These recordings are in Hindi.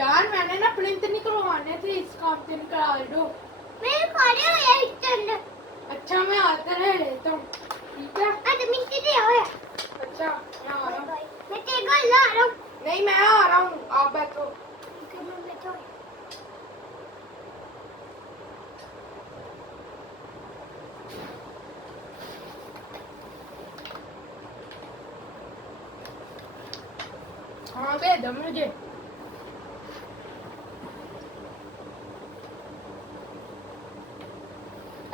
यार मैंने ना प्रिंट निकलवाने थे, इस काम से निकलवा दो। मैं खड़े हो या स्टैंड। अच्छा मैं आता रह लेता हूँ, ठीक है? मिट्टी दे आओ। अच्छा मैं आ रहा हूँ। मैं तेरे को ला रहा हूँ। नहीं मैं आ रहा हूँ, आप बैठो। ठीक है मैं बैठा हूँ। हाँ दे दो मुझे।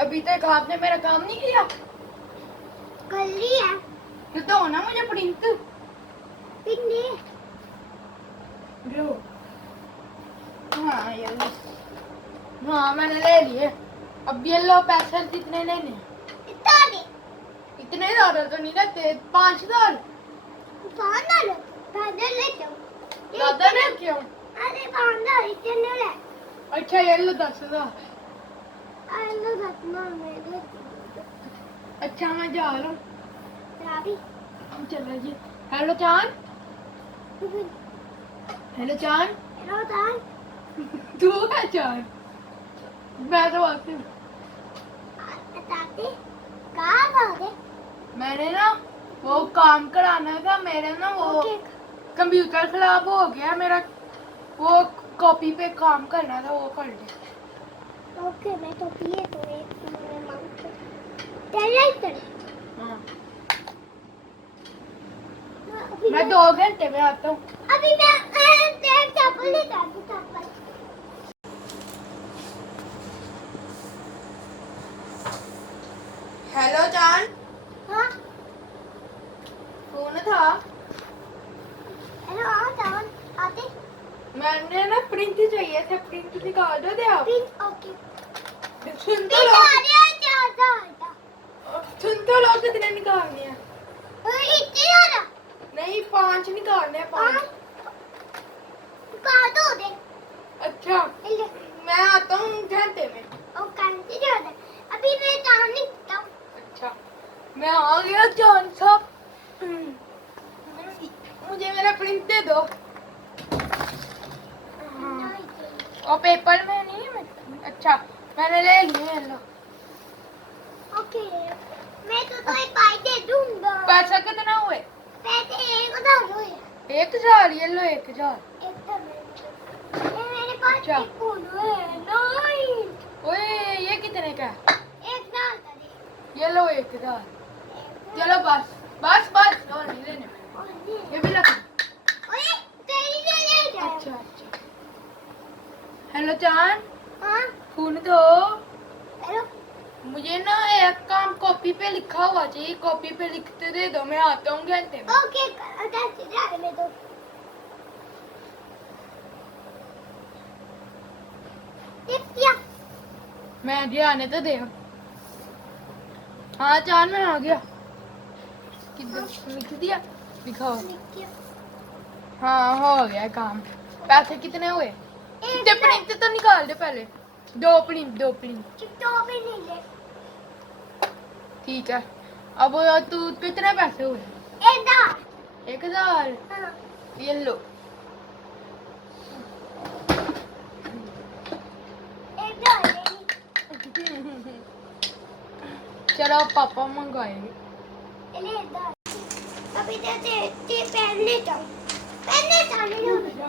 अभी तक आपने मेरा काम नहीं किया। कर लिया। तो दो ना मुझे प्रिंट। पिंडी। लो। हाँ ये लो। हाँ मैंने ले लिए। अब ये लो पैसे कितने लेने हैं? इतना दे। इतने ज्यादा तो नहीं रहते, 5,000। पांडा लेते हो। ज्यादा ले क्यों? अरे पांडा इतने ले। अच्छा ये लो 10,000। अरे रत्ना मेरे। अच्छा मैं जा रहा हूँ। रावी। चलो जी। हेलो चांद। हेलो चांद। हेलो दान। तू है चांद? मैं तो आती हूँ। बताते कहाँ भागे? मैंने ना वो काम कराना था, मेरा ना वो कंप्यूटर खराब हो गया मेरा, वो कॉपी पे काम करना था, वो कर ले। ओके मैं तो पिए तो एक मेरे माउंट टेलीटर। हाँ अभी मैं 2 घंटे में आता हूँ। अभी मैं तेरे चप्पल ले जाती चप्पल। हेलो चांद। हाँ कौन था? हेलो हाँ दान आते। मैंने ना प्रिंट चाहिए थे, प्रिंट निकाल दो दे आप। Print okay. सुन तो प्रिंट लो, आ रहा है ज्यादा। सुन तो लो कितने निकालने हैं? इतने ज्यादा। नहीं 5 निकालने हैं, 5। कहाँ तो दे। अच्छा ले मैं आता हूँ घंटे में। और कैंसिल ज्यादा। अभी मैं काम निकलता हूँ। अच्छा मैं आ गया जान साहब। मुझे मेरा प्रिंट दे दो। और पेपर में नहीं मैं, अच्छा मैंने ले लिए लो। ओके मैं तो एक पाई दे दूंगा। पैसा कितना हुए? पैसे एक उधार हुए। 1,000 ये लो 1,000। एक तो मेरे पास अच्छा। एक फोन है नहीं। ओए ये कितने का है? एक डाल दे। ये लो 1,000। चलो बस बस बस और नहीं लेने मैंने। ये भी रख। ओए तेरी ले जा। अच्छा अच्छा। हेलो चांद। हाँ फोन दो। हेलो मुझे ना एक काम कॉपी पे लिखा हुआ चाहिए, कॉपी पे लिखते दे दो, मैं आता हूँ घंटे में। ओके कैसे जा में तो क्या मैं जी आने तो दे। हाँ चांद मैं आ गया। किधर लिख दिया? दिखाओ। हाँ हो गया काम। पैसे कितने हुए? कितने प्रिंट तो निकाल दे पहले। 2 प्रिंट 2 प्रिंट। तो भी नहीं ले। ठीक है। अब तू कितने पैसे हुए? एक डाल। 1,000। हाँ ये लो। एक डाल। चलो पापा मंगवाएंगे। ले डाल। अभी तो ते पहले जाओ। पहले जाने दो।